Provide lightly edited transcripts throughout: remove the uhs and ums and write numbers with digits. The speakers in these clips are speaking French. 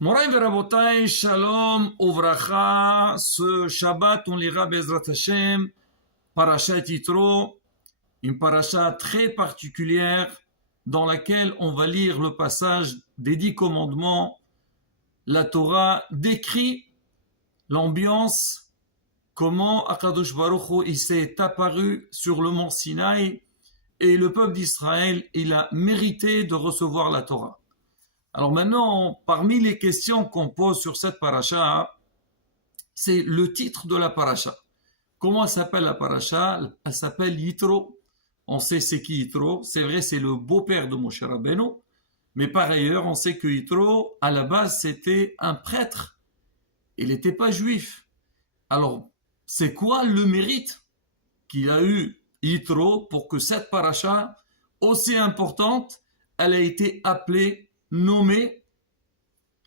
Moraï Verabotai, Shalom, Uvracha, ce Shabbat, on lira Bezrat Hashem, Parashat Yitro, une paracha très particulière dans laquelle on va lire le passage des 10 commandements. La Torah décrit l'ambiance, comment Akadosh Baruch Hu, il s'est apparu sur le mont Sinaï et le peuple d'Israël, il a mérité de recevoir la Torah. Alors maintenant, parmi les questions qu'on pose sur cette paracha, c'est le titre de la paracha. Comment s'appelle la paracha? Elle s'appelle Yitro. On sait c'est qui Yitro. C'est vrai, c'est le beau-père de Moshe Rabbeinu. Mais par ailleurs, on sait que Yitro, à la base, c'était un prêtre. Il n'était pas juif. Alors, c'est quoi le mérite qu'il a eu Yitro pour que cette paracha, aussi importante, elle a été appelée, nommée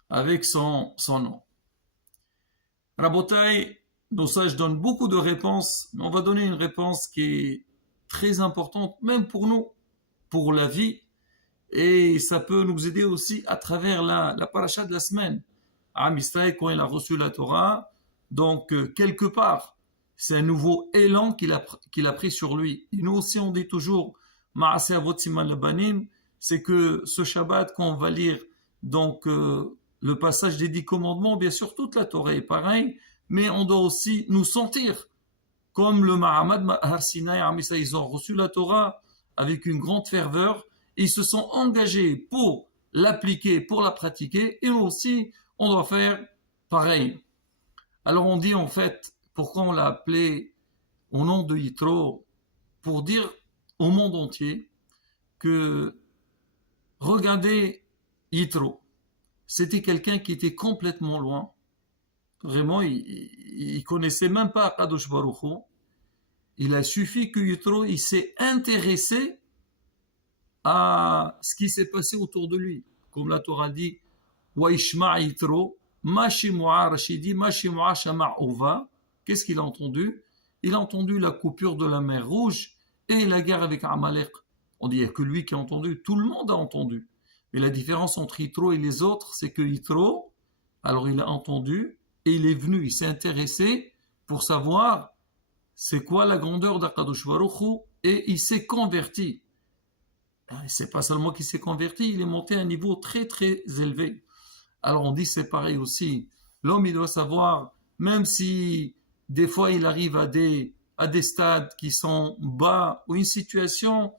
avec son nom. Rabotai, donc ça je donne beaucoup de réponses, mais on va donner une réponse qui est très importante, même pour nous, pour la vie, et ça peut nous aider aussi à travers la paracha de la semaine. Am Israël, quand il a reçu la Torah, donc quelque part, c'est un nouveau élan qu'il a pris sur lui. Et nous aussi, on dit toujours, Ma'aseh Avot Siman Labanim, c'est que ce Shabbat, quand on va lire donc le passage des 10 commandements, bien sûr, toute la Torah est pareille, mais on doit aussi nous sentir comme le Mahamad Har Sinaï, ils ont reçu la Torah avec une grande ferveur, et ils se sont engagés pour l'appliquer, pour la pratiquer, et nous aussi, on doit faire pareil. Alors on dit en fait, pourquoi on l'a appelé au nom de Yitro, pour dire au monde entier que regardez Yitro, c'était quelqu'un qui était complètement loin, vraiment il connaissait même pas Kadosh Baruch Hu. Il a suffi que Yitro il s'est intéressé à ce qui s'est passé autour de lui, comme la Torah dit Waishma Yitro Mashimua Rashidi Mashimua Shama Ova. Qu'est-ce qu'il a entendu? Il a entendu la coupure de la mer Rouge et la guerre avec Amalek. On dit qu'il n'y a que lui qui a entendu, tout le monde a entendu. Mais la différence entre Yitro et les autres, c'est que Yitro, alors il a entendu et il est venu, il s'est intéressé pour savoir c'est quoi la grandeur d'Akadosh Baruch Hu et il s'est converti. C'est pas seulement qu'il s'est converti, il est monté à un niveau très très élevé. Alors on dit c'est pareil aussi. L'homme il doit savoir, même si des fois il arrive à des stades qui sont bas ou une situation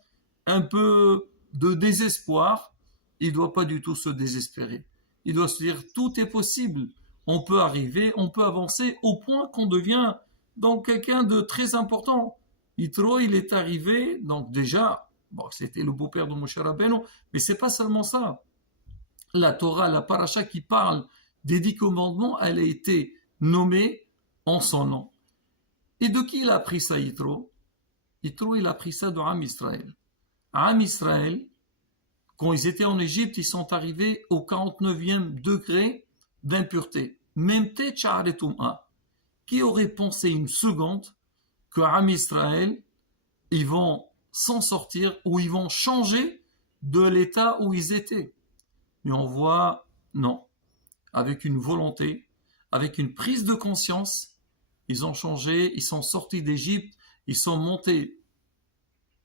un peu de désespoir, il ne doit pas du tout se désespérer. Il doit se dire tout est possible. On peut arriver, on peut avancer au point qu'on devient donc quelqu'un de très important. Yitro, il est arrivé, donc déjà, bon, c'était le beau-père de Moshe Rabbeinu, mais c'est pas seulement ça. La Torah, la paracha qui parle des 10 commandements, elle a été nommée en son nom. Et de qui il a appris ça, Yitro? Yitro, il a appris ça de Am Israël. Am Israël, quand ils étaient en Égypte, ils sont arrivés au 49e degré d'impureté. Même qui aurait pensé une seconde que Am Israël, ils vont s'en sortir ou ils vont changer de l'état où ils étaient? Mais on voit, non, avec une volonté, avec une prise de conscience, ils ont changé, ils sont sortis d'Égypte, ils sont montés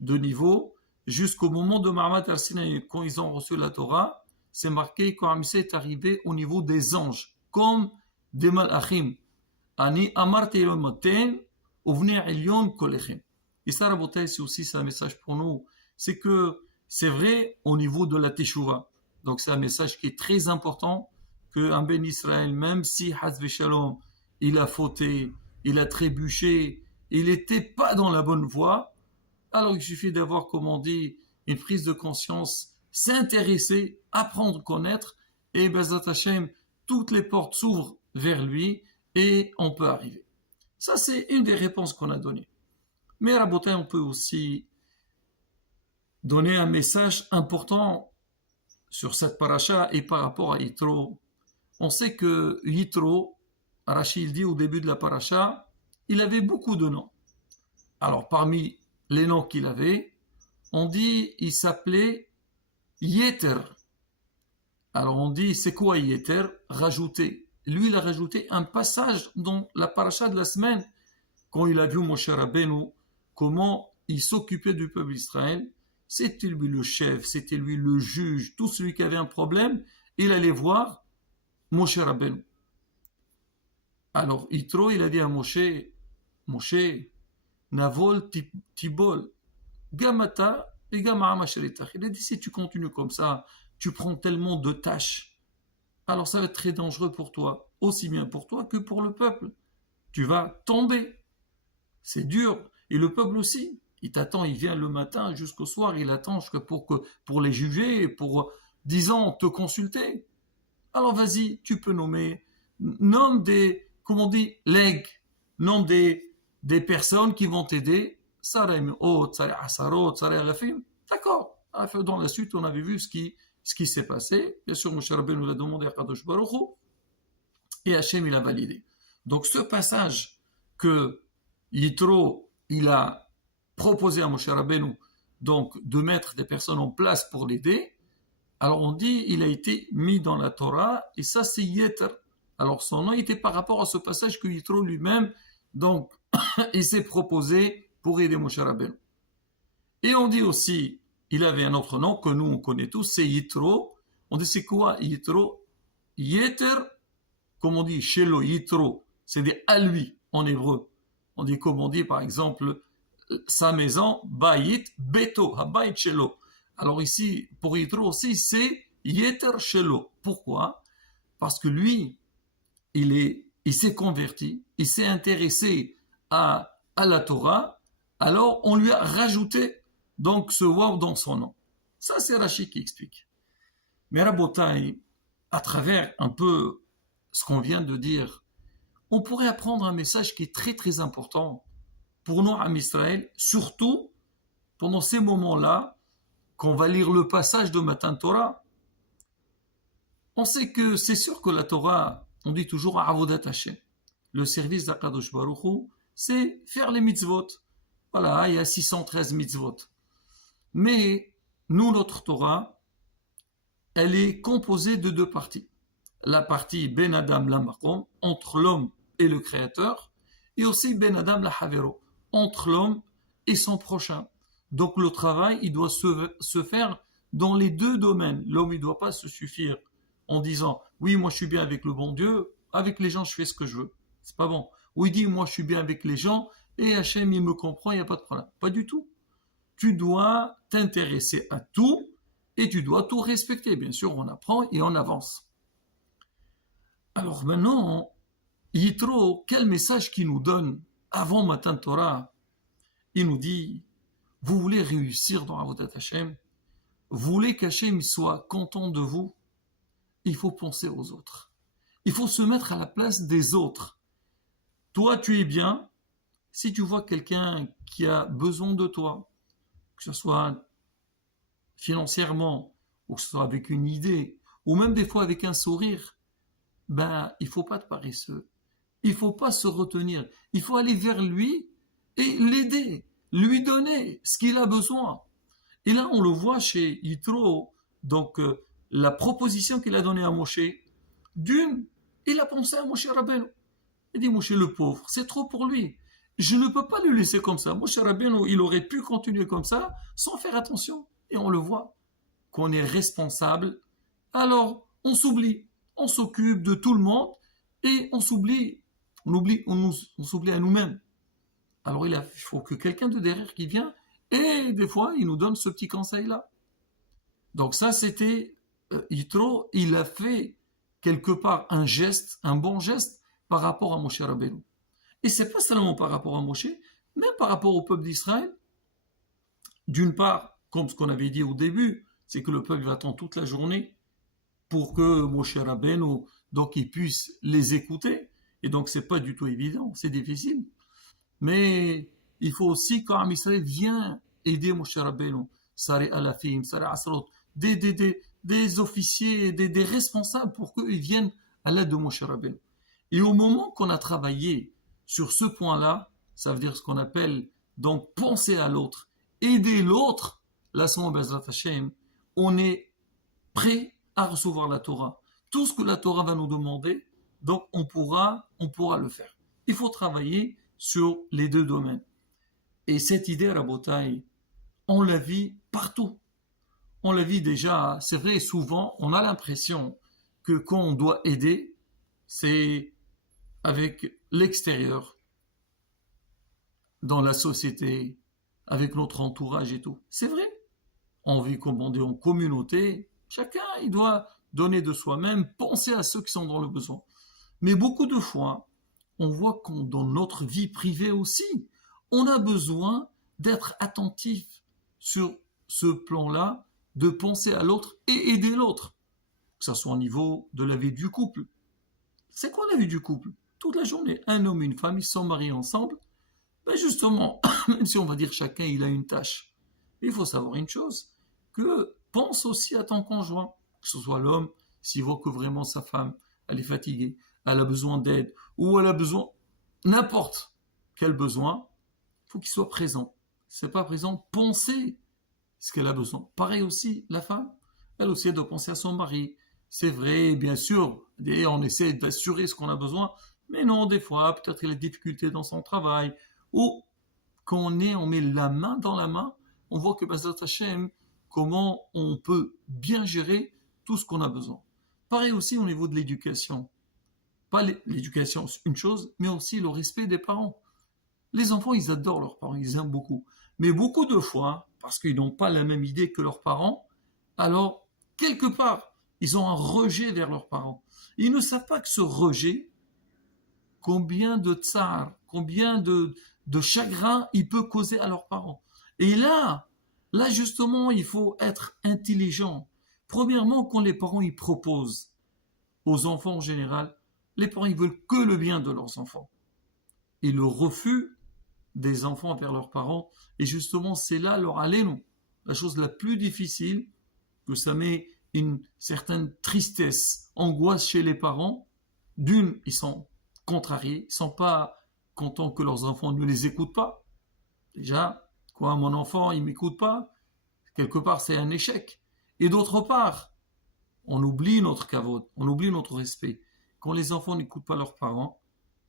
de niveau jusqu'au moment de Mahamad al-Sinaï, quand ils ont reçu la Torah, c'est marqué quand Amsa est arrivé au niveau des anges, comme des malachim. Ani amarti elomaten, uvni elyon kolechem. Et ça, Rabotai, c'est aussi un message pour nous. C'est que c'est vrai au niveau de la Teshuvah. Donc c'est un message qui est très important qu'un Ben Israël, même si Hazve Shalom, il a fauté, il a trébuché, il n'était pas dans la bonne voie, alors il suffit d'avoir, comme on dit, une prise de conscience, s'intéresser, apprendre, connaître, et Bezat Hashem, toutes les portes s'ouvrent vers lui et on peut arriver. Ça, c'est une des réponses qu'on a données. Mais Rabotai, on peut aussi donner un message important sur cette paracha et par rapport à Yitro. On sait que Yitro, Rashi dit au début de la paracha, il avait beaucoup de noms. Alors parmi les noms qu'il avait, on dit il s'appelait Yeter. Alors on dit, c'est quoi Yeter? Rajouter. Lui, il a rajouté un passage dans la paracha de la semaine, quand il a vu Moshe Rabbeinu, comment il s'occupait du peuple d'Israël. C'était lui le chef, c'était lui le juge, tout celui qui avait un problème, il allait voir Moshe Rabbeinu. Alors Yitro, il a dit à Moshe, Moshe, Navol Tibol, Gamata et Gama'ama Sheritach. Il a dit, si tu continues comme ça, tu prends tellement de tâches, alors ça va être très dangereux pour toi, aussi bien pour toi que pour le peuple. Tu vas tomber. C'est dur. Et le peuple aussi. Il t'attend, il vient le matin jusqu'au soir, il attend pour les juger, pour, disons, te consulter. Alors vas-y, tu peux nomme des, comment on dit, legs, nomme des personnes qui vont t'aider. D'accord. Dans la suite, on avait vu ce qui s'est passé. Bien sûr, Moshe Rabbeinu nous l'a demandé à Kadosh Baruch Hu, et Hachem, il a validé. Donc ce passage que Yitro, il a proposé à Moshe Rabbeinu, donc de mettre des personnes en place pour l'aider, alors on dit, il a été mis dans la Torah, et ça c'est Yeter. Alors son nom était par rapport à ce passage que Yitro lui-même, donc, il s'est proposé pour aider Moshe Rabbeinu. Et on dit aussi, il avait un autre nom que nous on connaît tous, c'est Yitro. On dit c'est quoi Yitro? Yeter, comme on dit Shelo Yitro, c'est des à lui en hébreu. On dit comme on dit par exemple sa maison, Bayit Beto, Habayit Shelo. Alors ici, pour Yitro aussi, c'est Yeter Shelo. Pourquoi? Parce que lui, il s'est converti, il s'est intéressé à la Torah, alors on lui a rajouté donc ce waw dans son nom. Ça, c'est Rashi qui explique. Mais Rabotai, à travers un peu ce qu'on vient de dire, on pourrait apprendre un message qui est très très important pour nous, Am Israël, surtout pendant ces moments-là, qu'on va lire le passage de Matan Torah. On sait que c'est sûr que la Torah, on dit toujours Avodat Hashem. Le service d'Akadosh Baruch Hu, c'est faire les mitzvot. Voilà, il y a 613 mitzvot. Mais nous, notre Torah, elle est composée de deux parties. La partie Ben Adam la Makom, entre l'homme et le Créateur, et aussi Ben Adam la Havero, entre l'homme et son prochain. Donc le travail, il doit se faire dans les deux domaines. L'homme, il ne doit pas se suffire en disant « Oui, moi je suis bien avec le bon Dieu, avec les gens je fais ce que je veux. » C'est pas bon. Ou il dit « Moi je suis bien avec les gens et Hachem il me comprend, il n'y a pas de problème. » Pas du tout. Tu dois t'intéresser à tout et tu dois tout respecter. Bien sûr, on apprend et on avance. Alors maintenant, Yitro, quel message qu'il nous donne avant Matan Torah? Il nous dit, vous voulez réussir dans Avodat Hashem? Vous voulez qu'Hachem soit content de vous? Il faut penser aux autres. Il faut se mettre à la place des autres. Toi, tu es bien. Si tu vois quelqu'un qui a besoin de toi, que ce soit financièrement, ou que ce soit avec une idée, ou même des fois avec un sourire, ben, il ne faut pas être paresseux. Il ne faut pas se retenir. Il faut aller vers lui et l'aider, lui donner ce qu'il a besoin. Et là, on le voit chez Yitro, donc la proposition qu'il a donnée à Moshe, d'une, il a pensé à Moshe Rabbeinu. Il dit, Moshe le pauvre, c'est trop pour lui. Je ne peux pas le laisser comme ça. Moshe Rabbeinu, il aurait pu continuer comme ça sans faire attention. Et on le voit, qu'on est responsable. Alors, on s'oublie. On s'occupe de tout le monde et on s'oublie. On s'oublie à nous-mêmes. Alors, il faut que quelqu'un de derrière qui vient et des fois, il nous donne ce petit conseil-là. Donc ça, c'était Yitro. Il a fait quelque part un geste, un bon geste par rapport à Moshe Rabbeinu. Et c'est pas seulement par rapport à Moshe, mais par rapport au peuple d'Israël. D'une part, comme ce qu'on avait dit au début, c'est que le peuple attend toute la journée pour que Moshe Rabbeinu, donc, il puisse les écouter. Et donc, c'est pas du tout évident, c'est difficile. Mais il faut aussi, quand Israël vient aider Moshe Rabbeinu, Sari Alafim, Sari Asrot, des officiers, des responsables pour qu'ils viennent à l'aide de Moshe Rabbeinu. Et au moment qu'on a travaillé sur ce point-là, ça veut dire ce qu'on appelle donc penser à l'autre, aider l'autre, là, Bezrat Hashem, on est prêt à recevoir la Torah. Tout ce que la Torah va nous demander, donc on pourra le faire. Il faut travailler sur les deux domaines. Et cette idée, Rabotai, on la vit partout. On la vit déjà, c'est vrai, souvent, on a l'impression que quand on doit aider, c'est avec l'extérieur, dans la société, avec notre entourage et tout. C'est vrai. On vit, comme on dit, en communauté. Chacun, il doit donner de soi-même, penser à ceux qui sont dans le besoin. Mais beaucoup de fois, on voit que dans notre vie privée aussi, on a besoin d'être attentif sur ce plan-là, de penser à l'autre et aider l'autre, que ce soit au niveau de la vie du couple. C'est quoi la vie du couple? Toute la journée, un homme et une femme, ils sont mariés ensemble. Ben justement, même si on va dire chacun il a une tâche, il faut savoir une chose, que pense aussi à ton conjoint, que ce soit l'homme, s'il voit que vraiment sa femme, elle est fatiguée, elle a besoin d'aide, ou elle a besoin, n'importe quel besoin, il faut qu'il soit présent. Si c'est pas présent, pensez ce qu'elle a besoin. Pareil aussi, la femme, elle aussi elle doit penser à son mari. C'est vrai, bien sûr, on essaie d'assurer ce qu'on a besoin, mais non, des fois, peut-être qu'il a des difficultés dans son travail, ou quand on met la main dans la main, on voit que Bezat Hashem, comment on peut bien gérer tout ce qu'on a besoin. Pareil aussi au niveau de l'éducation. Pas l'éducation, c'est une chose, mais aussi le respect des parents. Les enfants, ils adorent leurs parents, ils aiment beaucoup. Mais beaucoup de fois, parce qu'ils n'ont pas la même idée que leurs parents, alors, quelque part, ils ont un rejet vers leurs parents. Ils ne savent pas que ce rejet, combien de tsar, combien de chagrin il peut causer à leurs parents. Et là justement, il faut être intelligent. Premièrement, quand les parents ils proposent aux enfants en général, les parents ils veulent que le bien de leurs enfants. Et le refus des enfants vers leurs parents, et justement c'est là leur allènement, la chose la plus difficile, que ça met une certaine tristesse, angoisse chez les parents. D'une, ils sont contrariés, ils ne sont pas contents que leurs enfants ne les écoutent pas. Déjà, quoi, mon enfant, il ne m'écoute pas, quelque part, c'est un échec. Et d'autre part, on oublie notre kavod, on oublie notre respect. Quand les enfants n'écoutent pas leurs parents,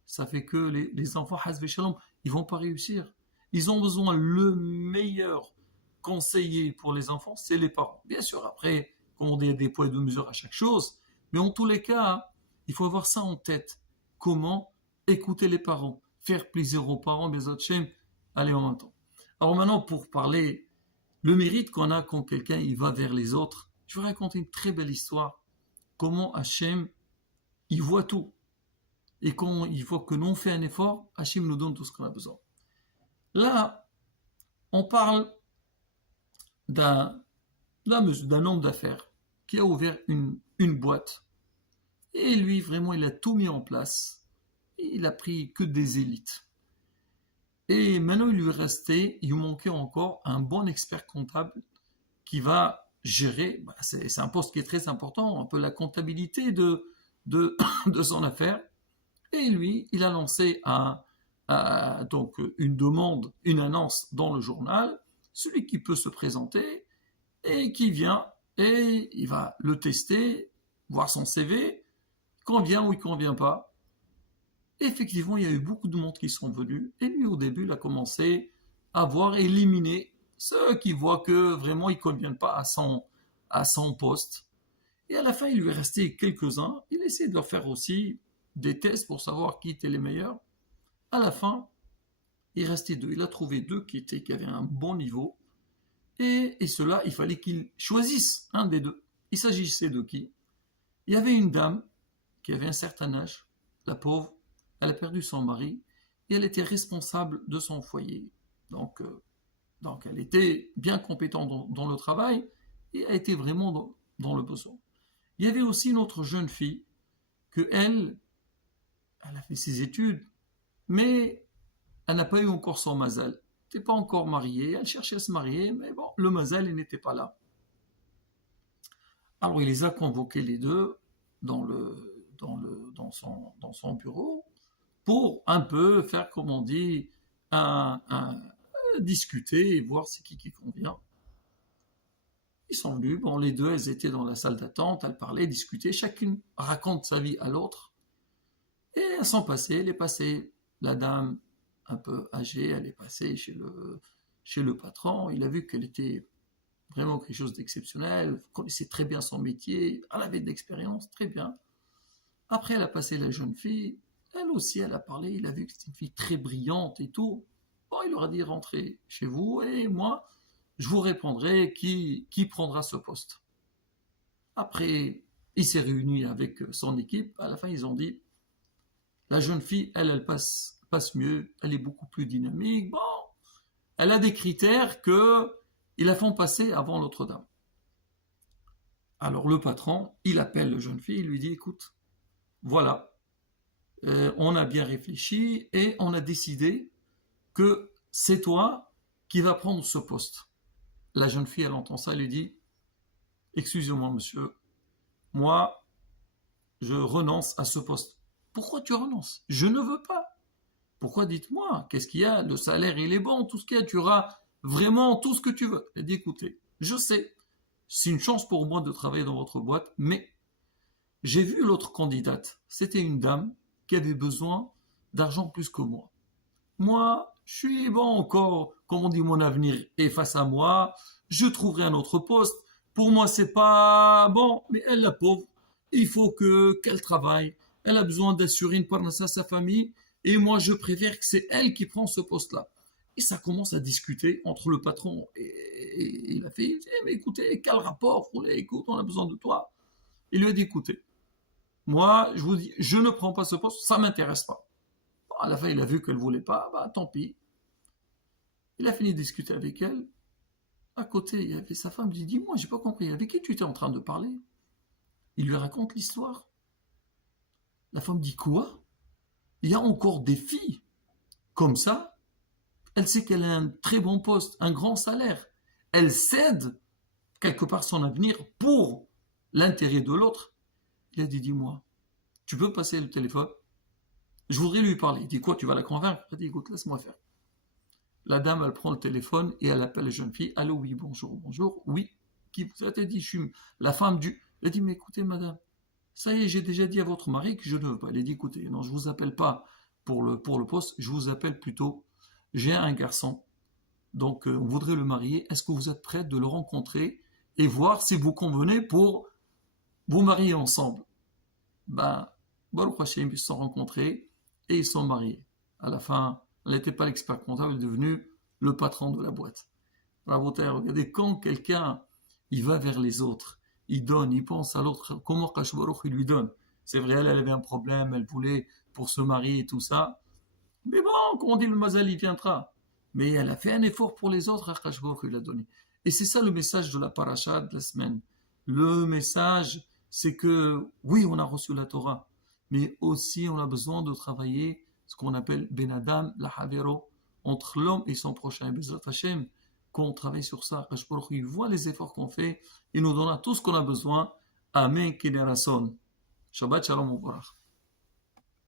ça fait que les enfants, hasbe shalom, ils vont pas réussir. Ils ont besoin le meilleur conseiller pour les enfants, c'est les parents. Bien sûr, après, comme on dit, des poids et de mesure à chaque chose, mais en tous les cas, il faut avoir ça en tête. Comment écouter les parents, faire plaisir aux parents, Bezat Hashem, aller en même temps. Alors maintenant, pour parler le mérite qu'on a quand quelqu'un il va vers les autres, je vais raconter une très belle histoire. Comment Hachem, il voit tout. Et quand il voit que nous on fait un effort, Hachem nous donne tout ce qu'on a besoin. Là, on parle d'un homme d'affaires qui a ouvert une boîte. Et lui, vraiment, il a tout mis en place. Et il a pris que des élites. Et maintenant, il lui restait, il lui manquait encore un bon expert comptable qui va gérer, c'est un poste qui est très important, un peu la comptabilité de son affaire. Et lui, il a lancé donc une demande, une annonce dans le journal, celui qui peut se présenter et qui vient et il va le tester, voir son CV, convient ou il convient pas. Et effectivement, il y a eu beaucoup de monde qui sont venus et lui au début, il a commencé à voir éliminer ceux qui voient que vraiment ils ne conviennent pas à son poste. Et à la fin, il lui est resté quelques-uns. Il a essayé de leur faire aussi des tests pour savoir qui étaient les meilleurs. À la fin, il restait deux. Il a trouvé deux qui avaient un bon niveau. Et cela, il fallait qu'il choisisse un des deux. Il s'agissait de qui? Il y avait une dame qui avait un certain âge, la pauvre, elle a perdu son mari et elle était responsable de son foyer. Donc elle était bien compétente dans le travail et a été vraiment dans le besoin. Il y avait aussi une autre jeune fille que elle a fait ses études, mais elle n'a pas eu encore son mazal. Elle n'était pas encore mariée, elle cherchait à se marier, mais bon, le mazal, il n'était pas là. Alors il les a convoqués les deux dans son bureau pour un peu faire, comme on dit, discuter et voir c'est qui convient. Ils sont venus, bon, les deux, elles étaient dans la salle d'attente, elles parlaient, discutaient, chacune raconte sa vie à l'autre. Et elles sont passées, elle est passée, la dame un peu âgée, elle est passée chez le patron, il a vu qu'elle était vraiment quelque chose d'exceptionnel, connaissait très bien son métier, elle avait de l'expérience, très bien. Après, elle a passé la jeune fille, elle aussi, elle a parlé, il a vu que c'était une fille très brillante et tout. Bon, il leur a dit, rentrez chez vous, et moi, je vous répondrai qui prendra ce poste. Après, il s'est réuni avec son équipe, à la fin, ils ont dit, la jeune fille, elle passe mieux, elle est beaucoup plus dynamique, bon, elle a des critères que ils la font passer avant l'autre dame. Alors le patron, il appelle la jeune fille, il lui dit, écoute, voilà, on a bien réfléchi et on a décidé que c'est toi qui vas prendre ce poste. La jeune fille, elle entend ça, elle lui dit, excusez-moi monsieur, moi, je renonce à ce poste. Pourquoi tu renonces? Je ne veux pas. Pourquoi? Dites-moi, qu'est-ce qu'il y a? Le salaire, il est bon, tout ce qu'il y a, tu auras vraiment tout ce que tu veux. Elle dit, écoutez, je sais, c'est une chance pour moi de travailler dans votre boîte, mais j'ai vu l'autre candidate. C'était une dame qui avait besoin d'argent plus que moi. Moi, je suis bon encore, comme on dit, mon avenir est face à moi. Je trouverai un autre poste. Pour moi, c'est pas bon, mais elle, la pauvre, il faut qu'elle travaille. Elle a besoin d'assurer une parnassa à sa famille. Et moi, je préfère que c'est elle qui prend ce poste-là. Et ça commence à discuter entre le patron et la fille. Eh, mais écoutez, quel rapport? Écoute, on a besoin de toi. Il lui a dit, écoutez, moi, je vous dis, je ne prends pas ce poste, ça m'intéresse pas. Bon, à la fin, il a vu qu'elle voulait pas, bah tant pis. Il a fini de discuter avec elle. À côté, il y avait sa femme. Il dit, dis-moi, j'ai pas compris, avec qui tu étais en train de parler? Il lui raconte l'histoire. La femme dit, quoi? Il y a encore des filles comme ça? Elle sait qu'elle a un très bon poste, un grand salaire. Elle cède quelque part son avenir pour l'intérêt de l'autre. Il a dit, dis-moi, tu peux passer le téléphone? Je voudrais lui parler. Il dit, quoi, tu vas la convaincre? Il dit, écoute, laisse-moi faire. La dame, elle prend le téléphone et elle appelle la jeune fille. Allô, oui, bonjour, bonjour. Oui, qui vous a dit, je suis la femme du... Elle dit, mais écoutez, madame, ça y est, j'ai déjà dit à votre mari que je ne veux pas. Elle a dit, écoutez, non, je ne vous appelle pas pour le poste, je vous appelle plutôt, j'ai un garçon, donc on voudrait le marier. Est-ce que vous êtes prête de le rencontrer et voir si vous convenez pour vous marier ensemble? Ben, Baruch Hashem, ils se sont rencontrés et ils sont mariés. À la fin, elle n'était pas l'expert comptable, elle est devenue le patron de la boîte. Raboter, regardez, quand quelqu'un il va vers les autres, il donne, il pense à l'autre, comment Kadosh Baruch il lui donne. C'est vrai, elle avait un problème, elle voulait pour se marier et tout ça. Mais bon, comme on dit, le mazal, il viendra. Mais elle a fait un effort pour les autres, Kadosh Baruch il l'a donné. Et c'est ça le message de la paracha de la semaine. Le message, c'est que oui, on a reçu la Torah, mais aussi on a besoin de travailler ce qu'on appelle Ben Adam, la Havero, entre l'homme et son prochain. Bezrat Hashem, qu'on travaille sur ça. Kadosh Baruch il voit les efforts qu'on fait, il nous donnera tout ce qu'on a besoin. Amen, Kenerasson. Shabbat Shalom Mubarak.